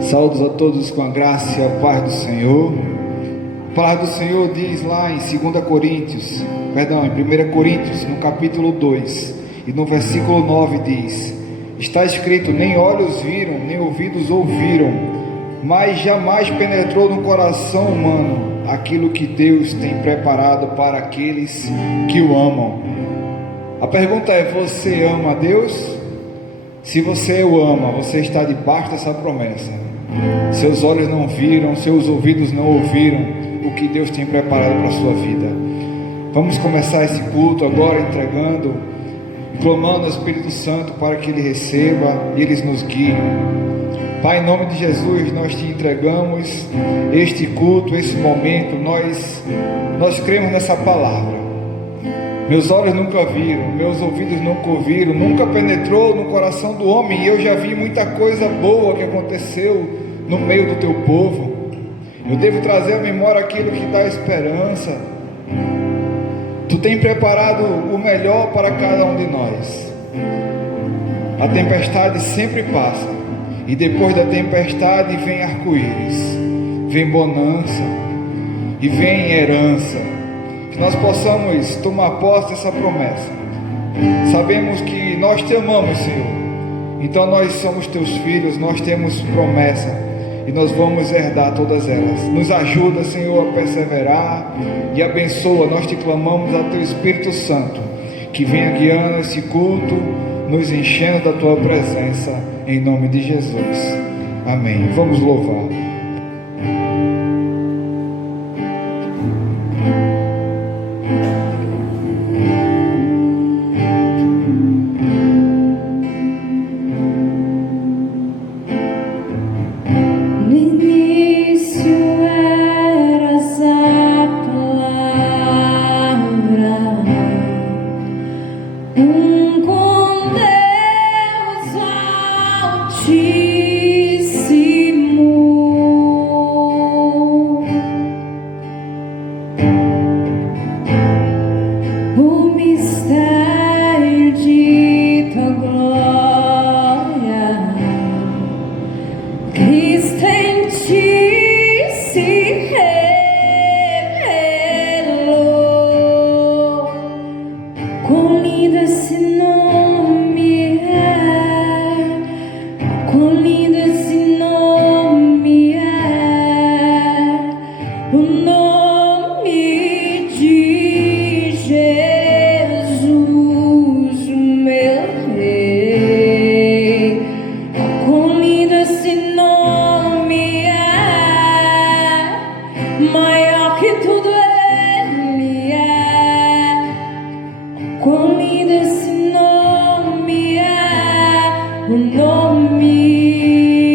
Saúdos a todos com a graça e a paz do Senhor. A palavra do Senhor diz lá em 1 Coríntios, no capítulo 2, e no versículo 9 diz: está escrito, nem olhos viram, nem ouvidos ouviram, mas jamais penetrou no coração humano aquilo que Deus tem preparado para aqueles que o amam. A pergunta é: você ama a Deus? Se você o ama, você está debaixo dessa promessa. Seus olhos não viram, seus ouvidos não ouviram o que Deus tem preparado para a sua vida. Vamos começar esse culto agora entregando, clamando ao Espírito Santo para que Ele receba e Ele nos guie. Pai, em nome de Jesus, nós te entregamos este culto, esse momento. Nós cremos nessa palavra. Meus olhos nunca viram, meus ouvidos nunca ouviram, nunca penetrou no coração do homem. E eu já vi muita coisa boa que aconteceu no meio do teu povo. Eu devo trazer à memória aquilo que dá esperança. Tu tem preparado o melhor para cada um de nós. A tempestade sempre passa, e depois da tempestade vem arco-íris, vem bonança e vem herança. Que nós possamos tomar posse dessa promessa. Sabemos que nós te amamos, Senhor, então nós somos teus filhos, nós temos promessa e nós vamos herdar todas elas. Nos ajuda, Senhor, a perseverar e abençoa. Nós te clamamos a teu Espírito Santo, que venha guiando esse culto, nos enchendo da tua presença, em nome de Jesus. Amém. Vamos louvar. O nome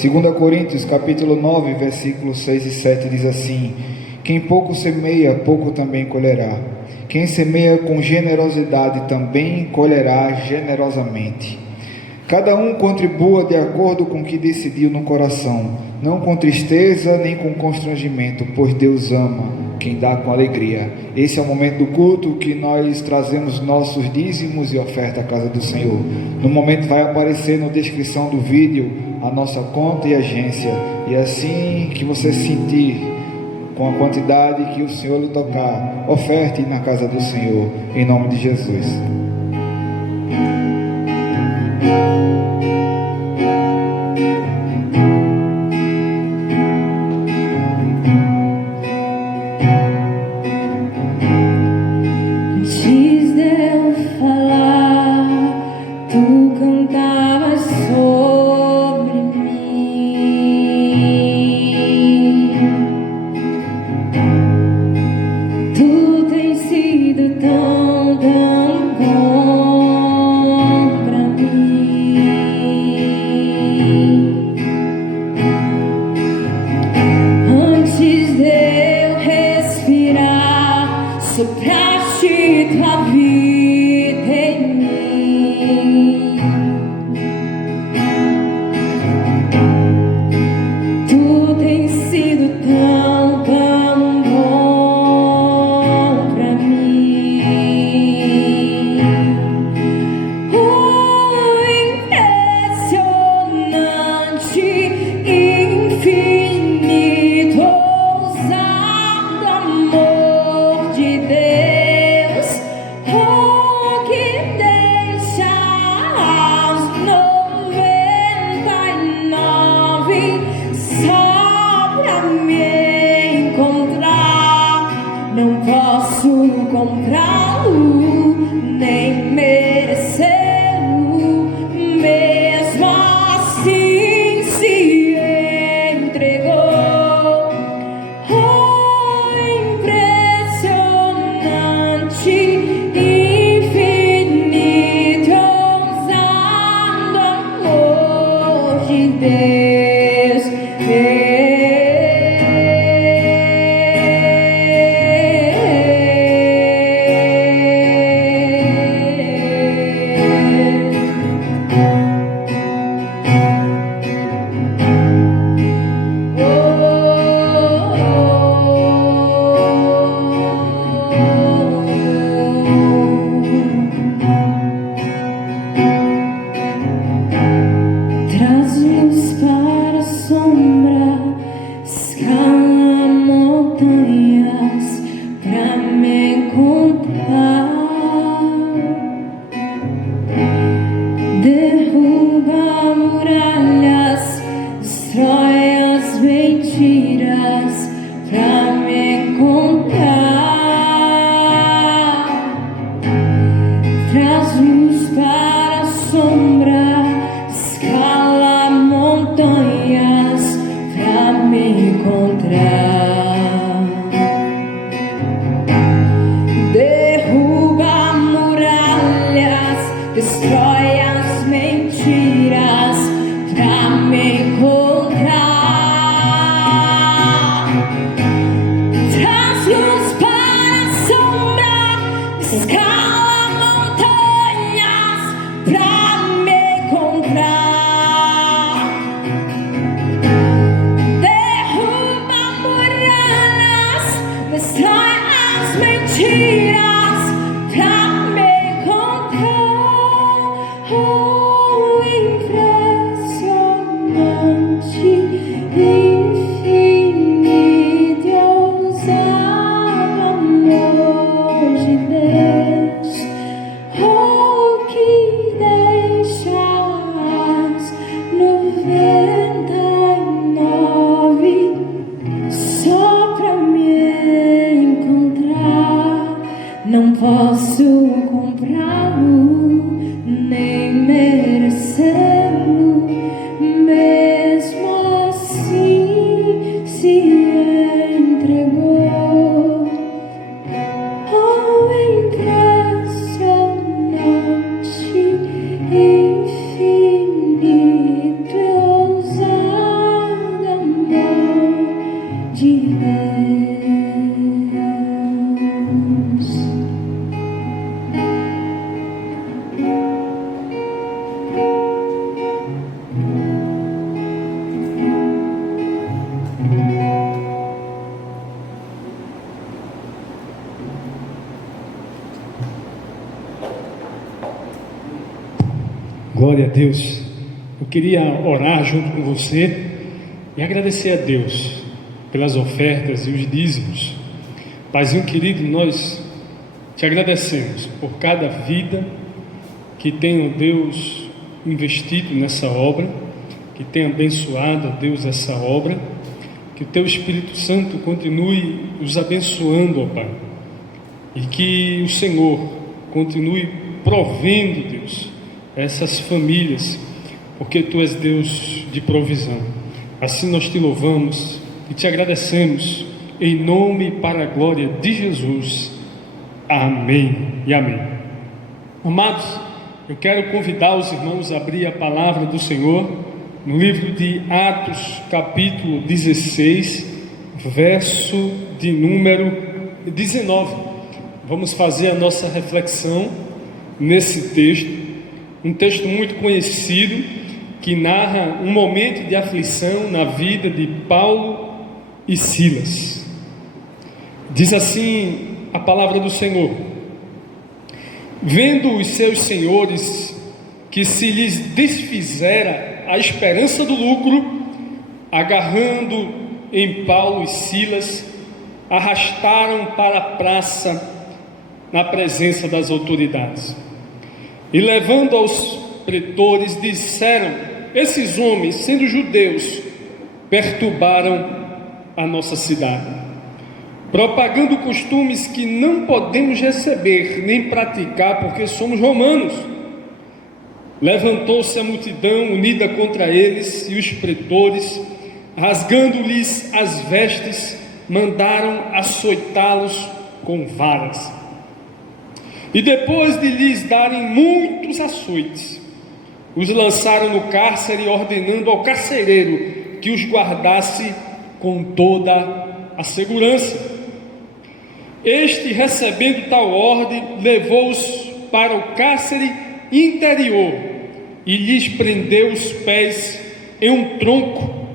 2 Coríntios capítulo 9, versículos 6 e 7 diz assim: quem pouco semeia, pouco também colherá. Quem semeia com generosidade também colherá generosamente. Cada um contribua de acordo com o que decidiu no coração, não com tristeza nem com constrangimento, pois Deus ama quem dá com alegria. Esse é o momento do culto que nós trazemos nossos dízimos e oferta à casa do Senhor. No momento vai aparecer na descrição do vídeo a nossa conta e agência, e assim que você sentir com a quantidade que o Senhor lhe tocar, oferte na casa do Senhor, em nome de Jesus. Antes de eu falar, tu cantavas sobre mim. Tu tens sido tão bom pra mim. Antes de eu respirar, sopraste tua vida em mim. Tu tens sido tão bom pra mim. Impressionante, infinito, ousado amor de Deus, que deixa as 99 só pra me encontrar. Não posso comprá-lo, nem merecê-lo, mesmo assim se entregou. Impressionante, infinito, ousado amor de Deus. Traz luz para a sombra, escala montanhas pra me encontrar. Derruba muralhas, destrói as mentiras pra me encontrar. Traz luz para a sombra, escala montanhas pra me encontrar. Derruba muralhas, destrói as mentiras pra me encontrar. Traz luz para a sombra, escala montanhas pra me encontrar. Derruba muralhas, Glória a Deus. Eu queria orar junto com você e agradecer a Deus pelas ofertas e os dízimos. Paizinho querido, nós te agradecemos por cada vida que tem, ó Deus, investido nessa obra, que tem abençoado, ó Deus, essa obra. Que o Teu Espírito Santo continue os abençoando, ó Pai, e que o Senhor continue provendo, Deus, essas famílias, porque Tu és Deus de provisão. Assim nós Te louvamos e Te agradecemos, em nome e para a glória de Jesus. Amém e amém. Amados, eu quero convidar os irmãos a abrir a palavra do Senhor no livro de Atos, capítulo 16, verso de número 19. Vamos fazer a nossa reflexão nesse texto, um texto muito conhecido, que narra um momento de aflição na vida de Paulo e Silas. Diz assim a palavra do Senhor: vendo os seus senhores que se lhes desfizera a esperança do lucro, agarrando em Paulo e Silas, arrastaram para a praça na presença das autoridades. E levando aos pretores, disseram: esses homens, sendo judeus, perturbaram a nossa cidade, propagando costumes que não podemos receber nem praticar, porque somos romanos. Levantou-se a multidão unida contra eles, e os pretores, rasgando-lhes as vestes, mandaram açoitá-los com varas. E depois de lhes darem muitos açoites, os lançaram no cárcere, ordenando ao carcereiro que os guardasse com toda a segurança. Este, recebendo tal ordem, levou-os para o cárcere interior e lhes prendeu os pés em um tronco.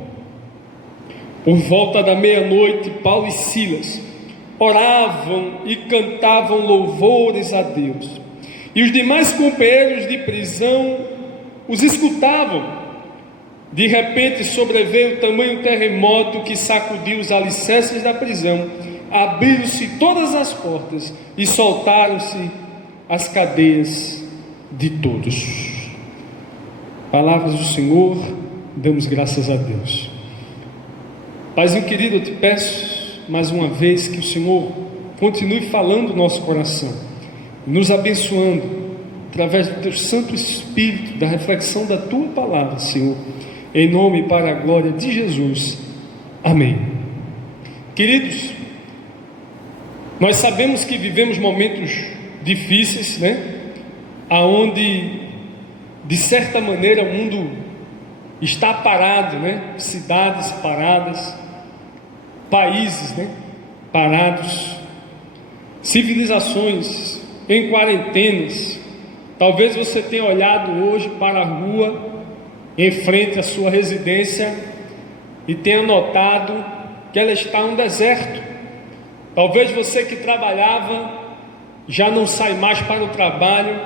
Por volta da meia-noite, Paulo e Silas oravam e cantavam louvores a Deus, e os demais companheiros de prisão os escutavam. De repente sobreveio tamanho terremoto que sacudiu os alicerces da prisão, abriram-se todas as portas e soltaram-se as cadeias de todos. Palavras do Senhor, damos graças a Deus. Paizinho querido, eu te peço mais uma vez que o Senhor continue falando no nosso coração, nos abençoando através do Teu Santo Espírito, da reflexão da Tua palavra, Senhor, em nome e para a glória de Jesus. Amém. Queridos, nós sabemos que vivemos momentos difíceis, aonde de certa maneira o mundo está parado, cidades paradas, países parados, civilizações em quarentenas. Talvez você tenha olhado hoje para a rua em frente à sua residência e tenha notado que ela está um deserto. Talvez você que trabalhava já não sai mais para o trabalho,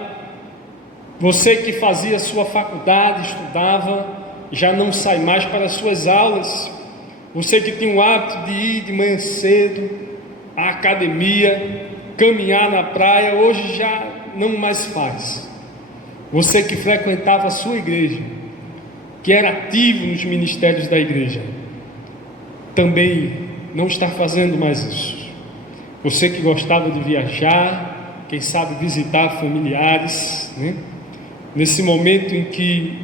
você que fazia sua faculdade, estudava, já não sai mais para as suas aulas, você que tinha o hábito de ir de manhã cedo à academia, caminhar na praia, hoje já não mais faz. Você que frequentava a sua igreja, que era ativo nos ministérios da igreja, também não está fazendo mais isso. Você que gostava de viajar, quem sabe visitar familiares, nesse momento em que,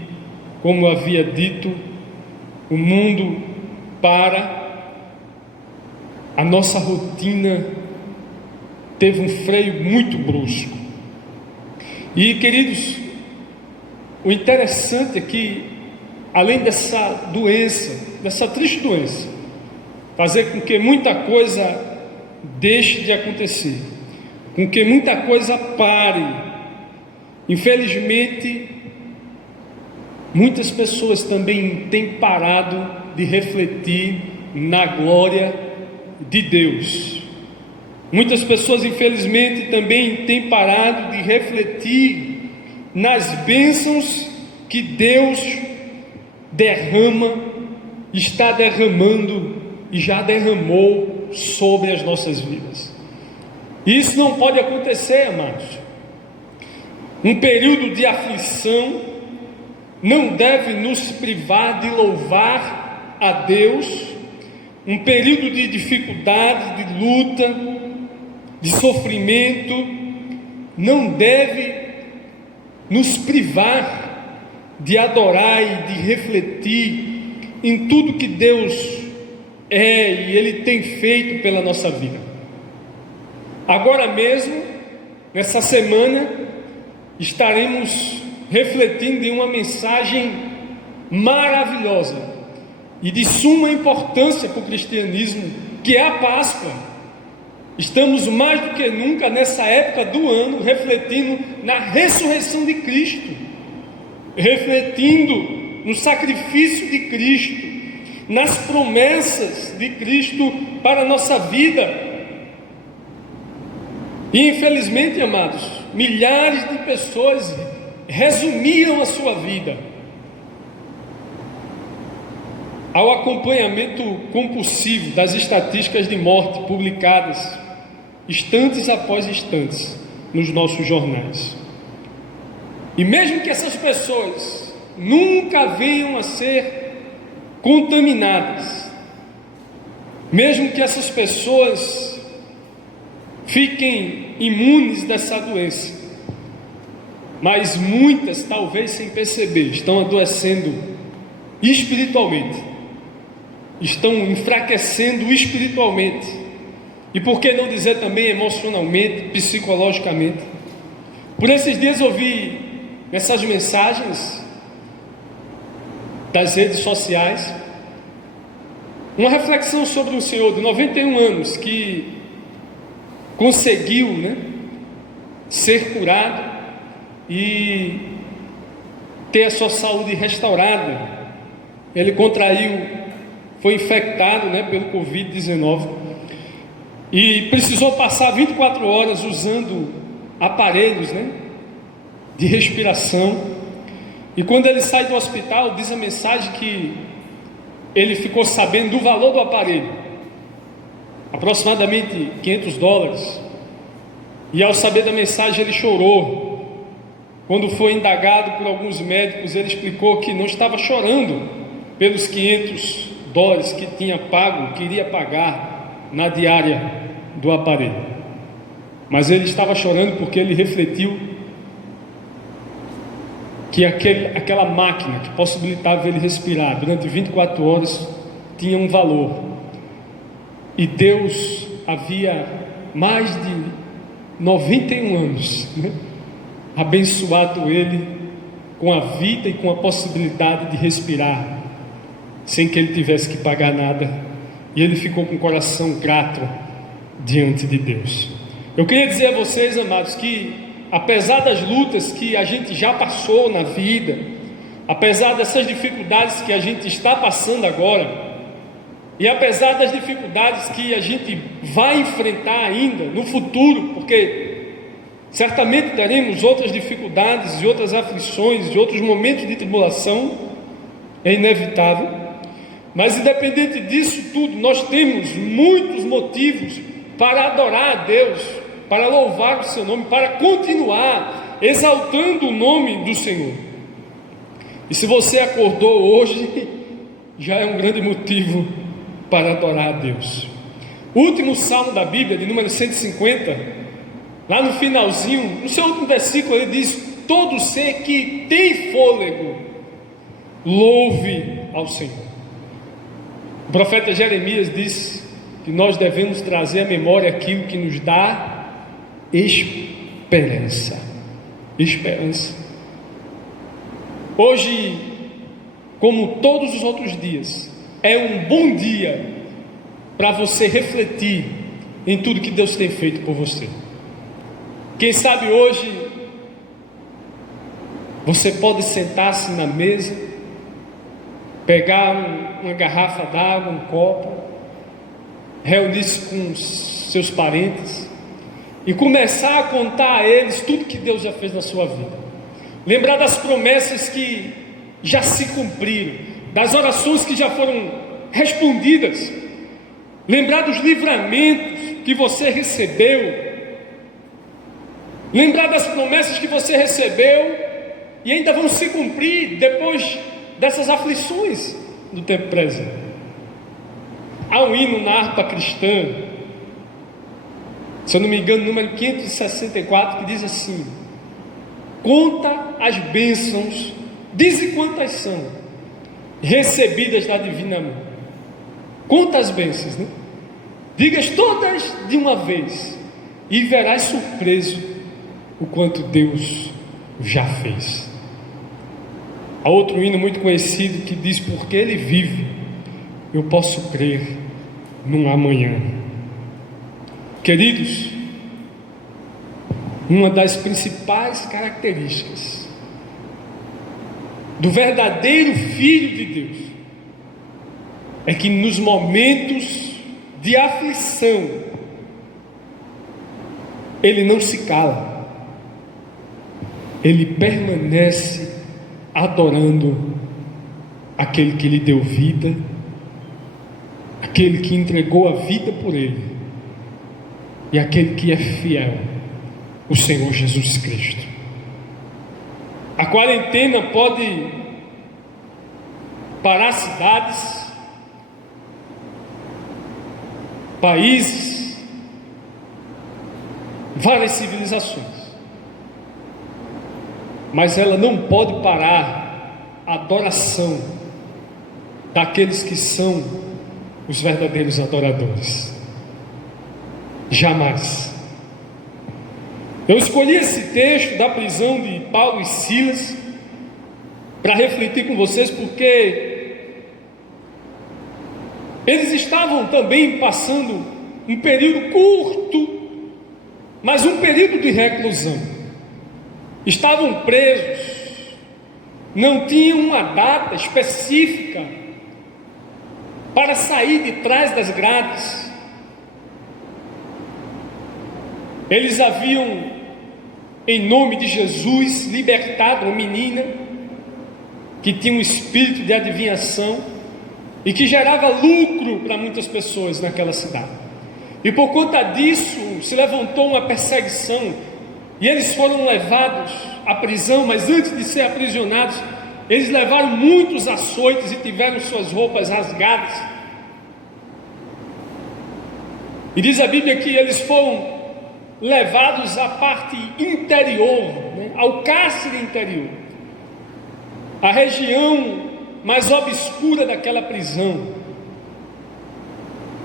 como havia dito, o mundo para, a nossa rotina teve um freio muito brusco. E queridos, o interessante é que, além dessa doença, dessa triste doença, fazer com que muita coisa deixe de acontecer, com que muita coisa pare, infelizmente, muitas pessoas também têm parado de refletir na glória de Deus. Muitas pessoas, infelizmente, também têm parado de refletir nas bênçãos que Deus derrama, está derramando e já derramou sobre as nossas vidas. Isso não pode acontecer, amados. Um período de aflição não deve nos privar de louvar a Deus. Um período de dificuldade, de luta, de sofrimento, não deve nos privar de adorar e de refletir em tudo que Deus é e Ele tem feito pela nossa vida. Agora mesmo, nessa semana, estaremos refletindo em uma mensagem maravilhosa e de suma importância para o cristianismo, que é a Páscoa. Estamos mais do que nunca nessa época do ano refletindo na ressurreição de Cristo, refletindo no sacrifício de Cristo, nas promessas de Cristo para a nossa vida. E infelizmente, amados, milhares de pessoas resumiram a sua vida ao acompanhamento compulsivo das estatísticas de morte publicadas instantes após instantes nos nossos jornais. E mesmo que essas pessoas nunca venham a ser contaminadas, mesmo que essas pessoas fiquem imunes dessa doença, mas muitas, talvez sem perceber, estão adoecendo espiritualmente, estão enfraquecendo espiritualmente, e por que não dizer também emocionalmente, psicologicamente. Por esses dias ouvi nessas mensagens das redes sociais uma reflexão sobre um senhor de 91 anos que conseguiu, ser curado e ter a sua saúde restaurada. Ele foi infectado, pelo Covid-19 e precisou passar 24 horas usando aparelhos, de respiração. E quando ele sai do hospital, diz a mensagem que ele ficou sabendo do valor do aparelho, aproximadamente $500. E ao saber da mensagem ele chorou. Quando foi indagado por alguns médicos, ele explicou que não estava chorando pelos $500 que tinha pago, que iria pagar na diária do aparelho, mas ele estava chorando porque ele refletiu que aquela máquina que possibilitava ele respirar durante 24 horas tinha um valor, e Deus havia mais de 91 anos abençoado ele com a vida e com a possibilidade de respirar sem que ele tivesse que pagar nada, e ele ficou com o coração grato diante de Deus. Eu queria dizer a vocês, amados, que apesar das lutas que a gente já passou na vida, apesar dessas dificuldades que a gente está passando agora, e apesar das dificuldades que a gente vai enfrentar ainda no futuro, porque certamente teremos outras dificuldades e outras aflições e outros momentos de tribulação, é inevitável. Mas independente disso tudo, nós temos muitos motivos para adorar a Deus, para louvar o seu nome, para continuar exaltando o nome do Senhor. E se você acordou hoje, já é um grande motivo para adorar a Deus. O último salmo da Bíblia, de número 150, lá no finalzinho, no seu último versículo, ele diz: todo ser que tem fôlego, louve ao Senhor. O profeta Jeremias diz que nós devemos trazer à memória aquilo que nos dá esperança. Esperança. Hoje, como todos os outros dias, é um bom dia para você refletir em tudo que Deus tem feito por você. Quem sabe hoje você pode sentar-se na mesa, pegar uma garrafa d'água, um copo, reunir-se com os seus parentes e começar a contar a eles tudo que Deus já fez na sua vida. Lembrar das promessas que já se cumpriram, das orações que já foram respondidas, lembrar dos livramentos que você recebeu, lembrar das promessas que você recebeu e ainda vão se cumprir depois dessas aflições do tempo presente. Há um hino na harpa cristã, se eu não me engano, número 564, que diz assim: conta as bênçãos, dize quantas são, recebidas da divina mão. Conta as bênçãos, né? Digas todas de uma vez, e verás surpreso o quanto Deus já fez. Há outro hino muito conhecido que diz: porque Ele vive, eu posso crer num amanhã. Queridos, uma das principais características do verdadeiro Filho de Deus é que nos momentos de aflição Ele não se cala, Ele permanece adorando aquele que lhe deu vida, aquele que entregou a vida por Ele e aquele que é fiel, o Senhor Jesus Cristo. A quarentena pode parar cidades, países, várias civilizações, mas ela não pode parar a adoração daqueles que são os verdadeiros adoradores. Jamais. Eu escolhi esse texto da prisão de Paulo e Silas para refletir com vocês, porque eles estavam também passando um período curto, mas um período de reclusão. Estavam presos, não tinham uma data específica para sair de trás das grades. Eles haviam, em nome de Jesus, libertado uma menina que tinha um espírito de adivinhação e que gerava lucro para muitas pessoas naquela cidade. E por conta disso se levantou uma perseguição e eles foram levados à prisão. Mas antes de ser aprisionados, eles levaram muitos açoites e tiveram suas roupas rasgadas. E diz a Bíblia que eles foram levados à parte interior, ao cárcere interior, a região mais obscura daquela prisão.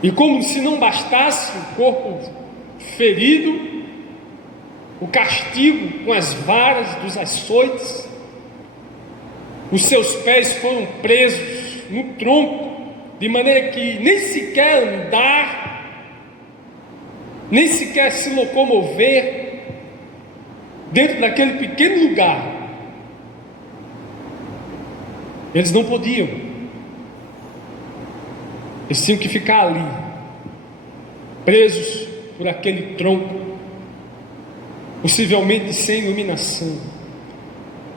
E como se não bastasse o corpo ferido, o castigo com as varas dos açoites, os seus pés foram presos no tronco, de maneira que nem sequer andar, nem sequer se locomover dentro daquele pequeno lugar, eles não podiam. Eles tinham que ficar ali, presos por aquele tronco, possivelmente sem iluminação,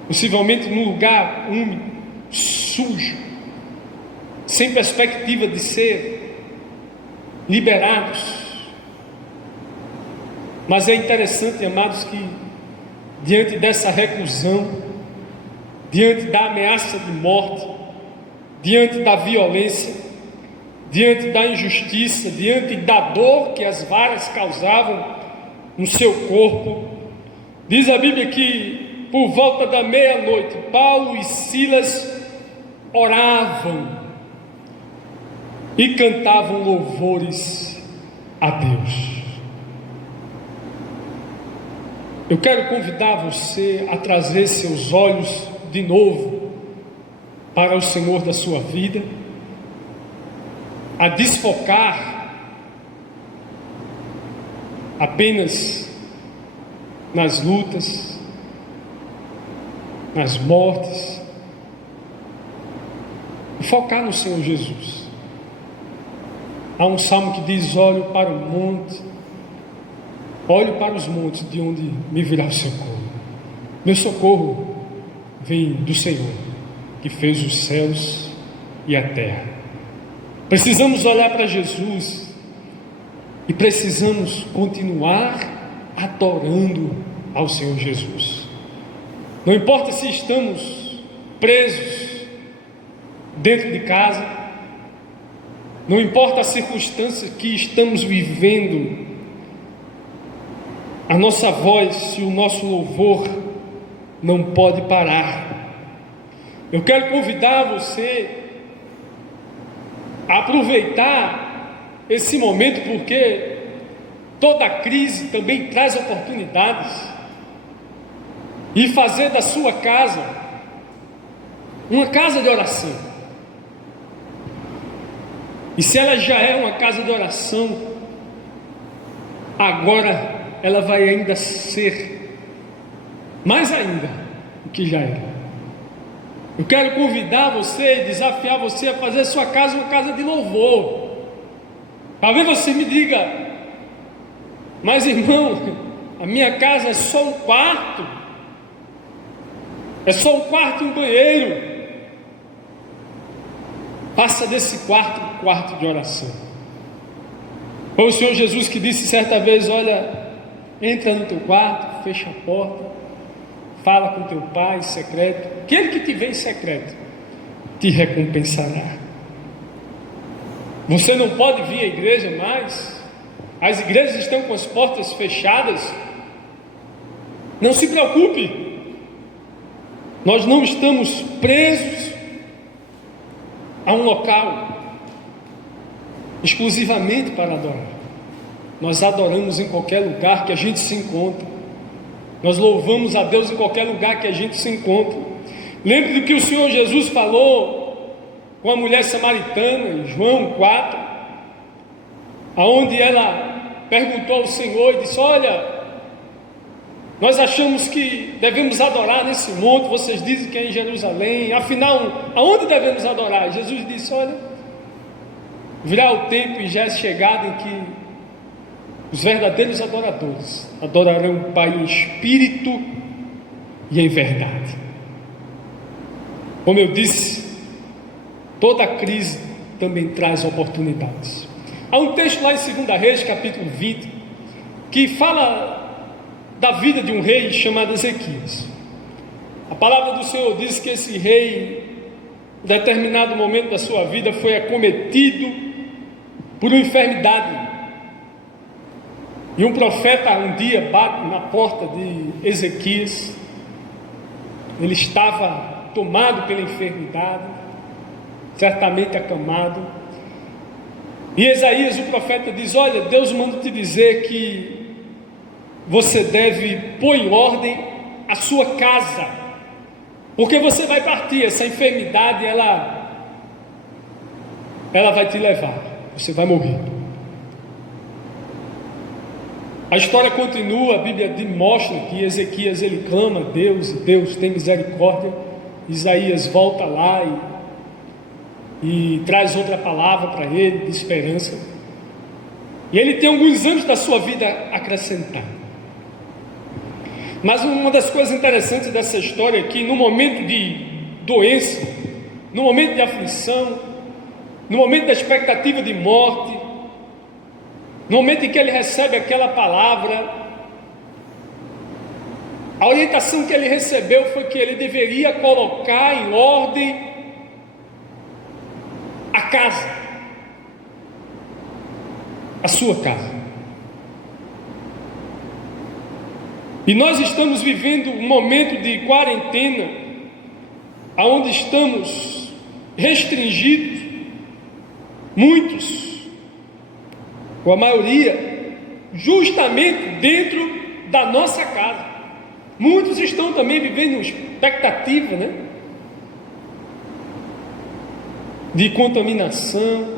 possivelmente num lugar úmido, sujo, sem perspectiva de ser liberados. Mas é interessante, amados, que diante dessa reclusão, diante da ameaça de morte, diante da violência, diante da injustiça, diante da dor que as varas causavam no seu corpo, diz a Bíblia que por volta da meia-noite, Paulo e Silas oravam e cantavam louvores a Deus. Eu quero convidar você a trazer seus olhos de novo para o Senhor da sua vida, a desfocar apenas nas lutas, nas mortes, e focar no Senhor Jesus. Há um salmo que diz: olho para o monte, olho para os montes, de onde me virá o socorro. Meu socorro vem do Senhor, que fez os céus e a terra. Precisamos olhar para Jesus e precisamos continuar adorando ao Senhor Jesus. Não importa se estamos presos dentro de casa, não importa a circunstância que estamos vivendo, a nossa voz e o nosso louvor não pode parar. Eu quero convidar você a aproveitar esse momento, porque toda crise também traz oportunidades, e fazer da sua casa uma casa de oração. E se ela já é uma casa de oração, agora ela vai ainda ser mais ainda do que já era. Eu quero convidar você e desafiar você a fazer a sua casa uma casa de louvor. Talvez você me diga: mas irmão, a minha casa é só um quarto, é só um quarto e um banheiro. Faça desse quarto um quarto de oração. Foi o Senhor Jesus que disse certa vez: olha, entra no teu quarto, fecha a porta, fala com teu pai em secreto, aquele que te vê em secreto te recompensará. Você não pode vir à igreja mais, as igrejas estão com as portas fechadas. Não se preocupe, nós não estamos presos a um local exclusivamente para adorar. Nós adoramos em qualquer lugar que a gente se encontra. Nós louvamos a Deus em qualquer lugar que a gente se encontra. Lembre do que o Senhor Jesus falou com a mulher samaritana em João 4, aonde ela perguntou ao Senhor e disse: olha, nós achamos que devemos adorar nesse monte, vocês dizem que é em Jerusalém, afinal, aonde devemos adorar? Jesus disse: olha, virá o tempo e já é chegado em que os verdadeiros adoradores adorarão o Pai em espírito e em verdade. Como eu disse, toda crise também traz oportunidades. Há um texto lá em 2 Reis, capítulo 20, que fala da vida de um rei chamado Ezequias. A palavra do Senhor diz que esse rei, em determinado momento da sua vida, foi acometido por uma enfermidade. E um profeta um dia bate na porta de Ezequias. Ele estava tomado pela enfermidade, certamente acamado. E Isaías, o profeta, diz: olha, Deus manda te dizer que você deve pôr em ordem a sua casa, porque você vai partir. Essa enfermidade ela vai te levar, você vai morrer. A história continua, a Bíblia mostra que Ezequias ele clama a Deus, e Deus tem misericórdia. Isaías volta lá e traz outra palavra para ele de esperança. E ele tem alguns anos da sua vida acrescentados. Mas uma das coisas interessantes dessa história é que no momento de doença, no momento de aflição, no momento da expectativa de morte, no momento em que ele recebe aquela palavra, a orientação que ele recebeu foi que ele deveria colocar em ordem a casa, a sua casa. E nós estamos vivendo um momento de quarentena, onde estamos restringidos, muitos, com a maioria, justamente dentro da nossa casa. Muitos estão também vivendo expectativa, de contaminação,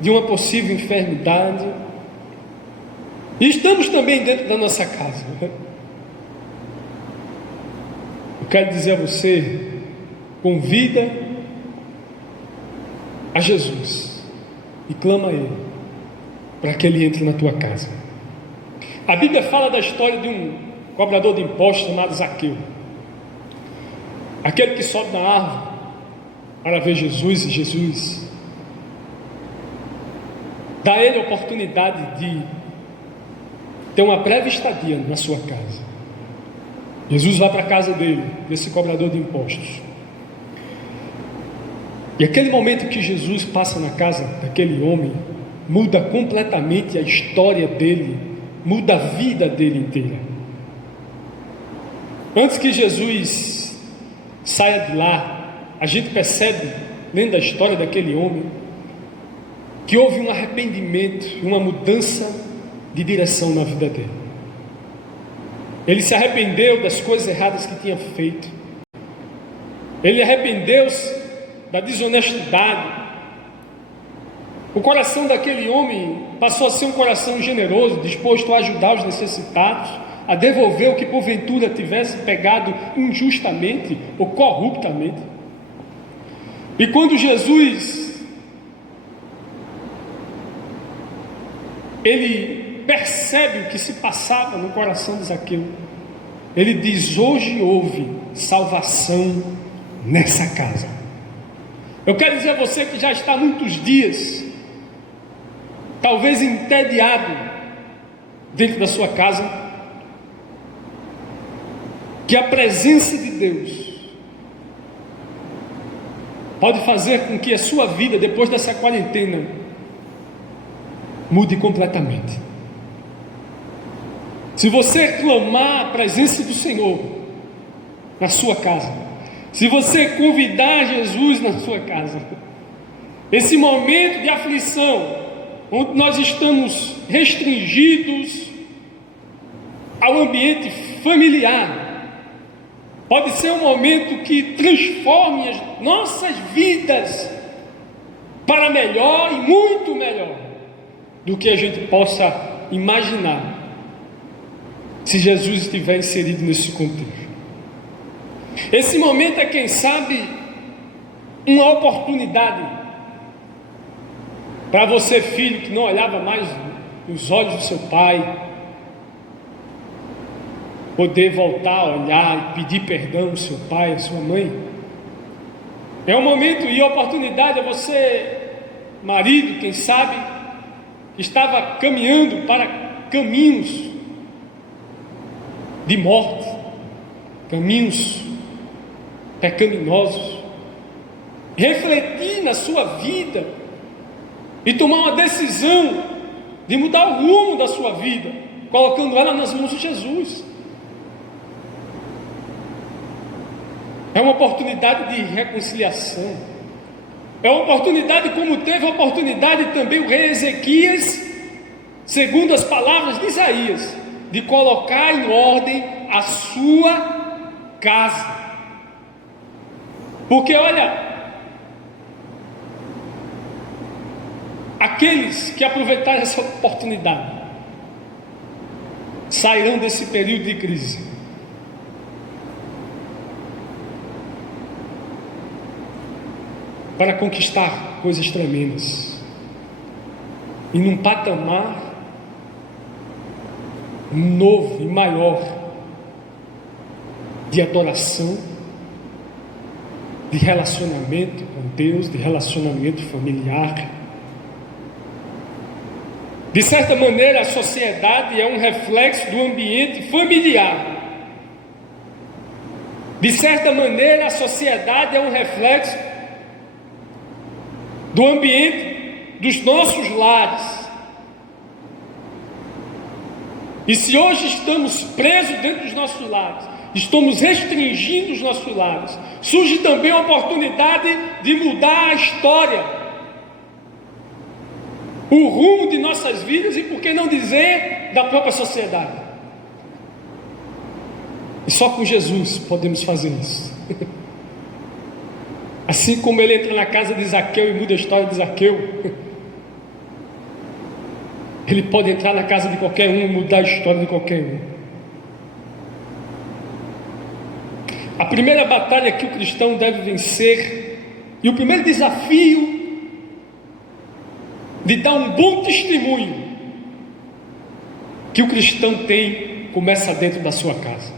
de uma possível enfermidade. E estamos também dentro da nossa casa. Eu quero dizer a você: convida a Jesus e clama a Ele para que Ele entre na tua casa. A Bíblia fala da história de um cobrador de impostos chamado Zaqueu, aquele que sobe na árvore para ver Jesus, e Jesus dá a ele a oportunidade de ter uma breve estadia na sua casa. Jesus vai para a casa dele, desse cobrador de impostos. E aquele momento que Jesus passa na casa daquele homem, muda completamente a história dele, muda a vida dele inteira. Antes que Jesus saia de lá, a gente percebe, lendo a história daquele homem, que houve um arrependimento, uma mudança de direção na vida dele. Ele se arrependeu das coisas erradas que tinha feito. Ele arrependeu-se da desonestidade. O coração daquele homem passou a ser um coração generoso, disposto a ajudar os necessitados, a devolver o que porventura tivesse pegado injustamente ou corruptamente. E quando Jesus ele percebe o que se passava no coração de Zaqueu, ele diz: hoje houve salvação nessa casa. Eu quero dizer a você que já está há muitos dias, talvez entediado dentro da sua casa, que a presença de Deus pode fazer com que a sua vida, depois dessa quarentena, mude completamente. Se você clamar a presença do Senhor na sua casa, se você convidar Jesus na sua casa, esse momento de aflição, onde nós estamos restringidos ao ambiente familiar, pode ser um momento que transforme as nossas vidas para melhor e muito melhor do que a gente possa imaginar, se Jesus estiver inserido nesse contexto. Esse momento é, quem sabe, uma oportunidade para você, filho, que não olhava mais nos olhos do seu pai, poder voltar a olhar e pedir perdão ao seu pai, à sua mãe. É um momento e oportunidade a você, marido, quem sabe, que estava caminhando para caminhos de morte, caminhos pecaminosos, refletir na sua vida e tomar uma decisão de mudar o rumo da sua vida, colocando ela nas mãos de Jesus. É uma oportunidade de reconciliação, é uma oportunidade, como teve a oportunidade também o rei Ezequias, segundo as palavras de Isaías, de colocar em ordem a sua casa. Porque olha, aqueles que aproveitarem essa oportunidade sairão desse período de crise para conquistar coisas tremendas e num patamar novo e maior de adoração, de relacionamento com Deus, de relacionamento familiar. De certa maneira, a sociedade é um reflexo do ambiente familiar. De certa maneira, a sociedade é um reflexo do ambiente dos nossos lares. E se hoje estamos presos dentro dos nossos lares, estamos restringindo os nossos lares, surge também a oportunidade de mudar a história, o rumo de nossas vidas e, por que não dizer, da própria sociedade. E só com Jesus podemos fazer isso. Assim como ele entra na casa de Zaqueu e muda a história de Zaqueu, ele pode entrar na casa de qualquer um e mudar a história de qualquer um. A primeira batalha que o cristão deve vencer, e o primeiro desafio de dar um bom testemunho que o cristão tem, começa dentro da sua casa.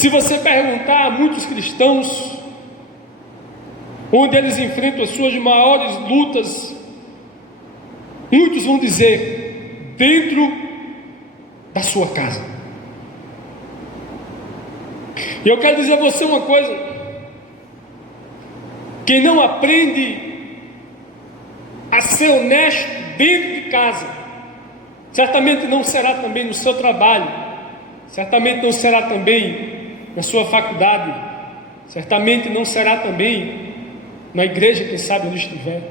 Se você perguntar a muitos cristãos, onde eles enfrentam as suas maiores lutas, muitos vão dizer: dentro da sua casa. E eu quero dizer a você uma coisa: quem não aprende a ser honesto dentro de casa, certamente não será também no seu trabalho, certamente não será também na sua faculdade, certamente não será também na igreja, quem sabe onde estiver.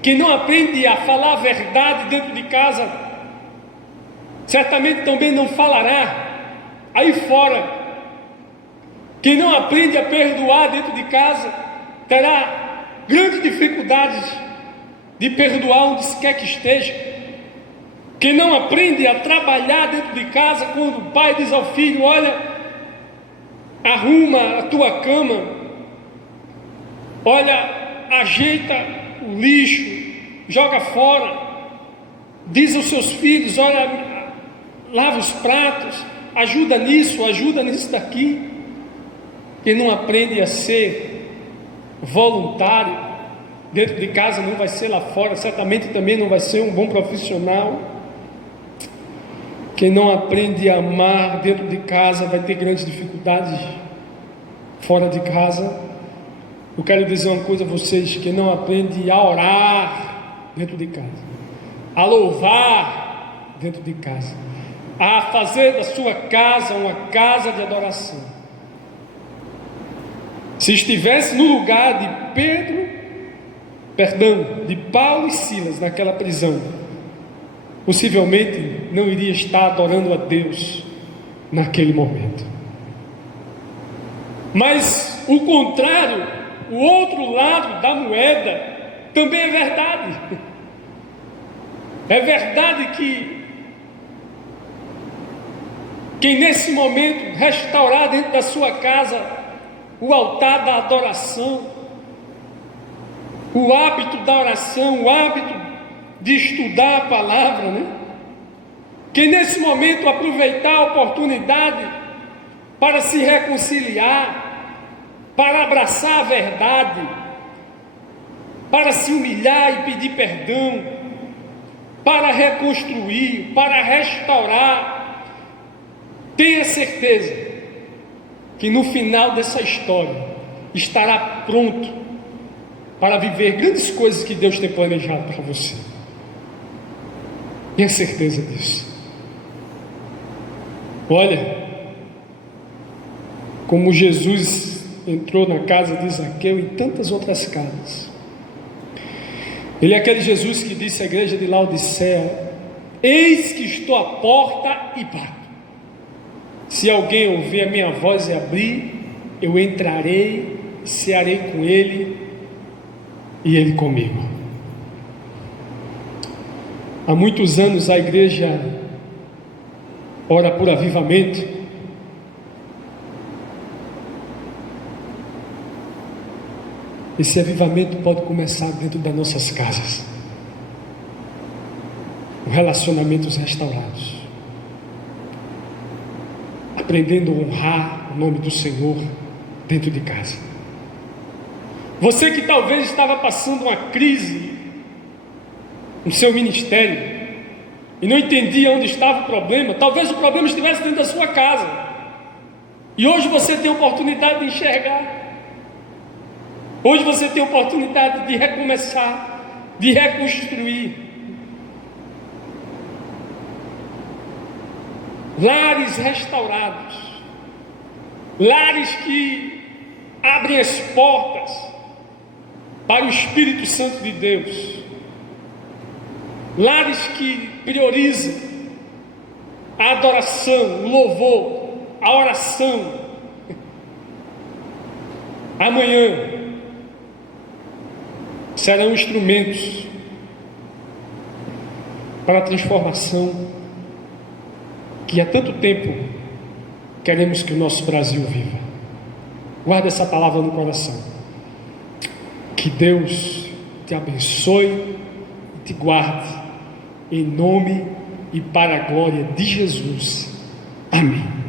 Quem não aprende a falar a verdade dentro de casa, certamente também não falará aí fora. Quem não aprende a perdoar dentro de casa, terá grandes dificuldades de perdoar onde quer que esteja. Quem não aprende a trabalhar dentro de casa, quando o pai diz ao filho: olha, arruma a tua cama, olha, ajeita o lixo, joga fora, diz aos seus filhos: olha, lava os pratos, ajuda nisso daqui. Quem não aprende a ser voluntário dentro de casa não vai ser lá fora, certamente também não vai ser um bom profissional. Quem não aprende a amar dentro de casa vai ter grandes dificuldades fora de casa. Eu quero dizer uma coisa a vocês: quem não aprende a orar dentro de casa, a louvar dentro de casa, a fazer da sua casa uma casa de adoração, se estivesse no lugar de Paulo e Silas naquela prisão, possivelmente não iria estar adorando a Deus naquele momento. Mas o contrário, o outro lado da moeda, também é verdade. É verdade que quem nesse momento restaurar dentro da sua casa o altar da adoração, o hábito da oração, o hábito de estudar a palavra, né? Quem nesse momento aproveitar a oportunidade para se reconciliar, para abraçar a verdade, para se humilhar e pedir perdão, para reconstruir, para restaurar, tenha certeza que no final dessa história estará pronto para viver grandes coisas que Deus tem planejado para você. Tenha certeza disso. Olha, como Jesus entrou na casa de Zaqueu e tantas outras casas. Ele é aquele Jesus que disse à igreja de Laodiceia: eis que estou à porta e bato. Se alguém ouvir a minha voz e abrir, eu entrarei, cearei com ele e ele comigo. Há muitos anos a igreja ora por avivamento. Esse avivamento pode começar dentro das nossas casas, com relacionamentos restaurados, aprendendo a honrar o nome do Senhor dentro de casa. Você que talvez estava passando uma crise no seu ministério e não entendia onde estava o problema, talvez o problema estivesse dentro da sua casa, e hoje você tem a oportunidade de enxergar. Hoje você tem a oportunidade de recomeçar, de reconstruir. Lares restaurados, lares que abrem as portas para o Espírito Santo de Deus, lares que priorizam a adoração, o louvor, a oração. Amanhã serão instrumentos para a transformação que há tanto tempo queremos que o nosso Brasil viva. Guarda essa palavra no coração. Que Deus te abençoe e te guarde, em nome e para a glória de Jesus. Amém.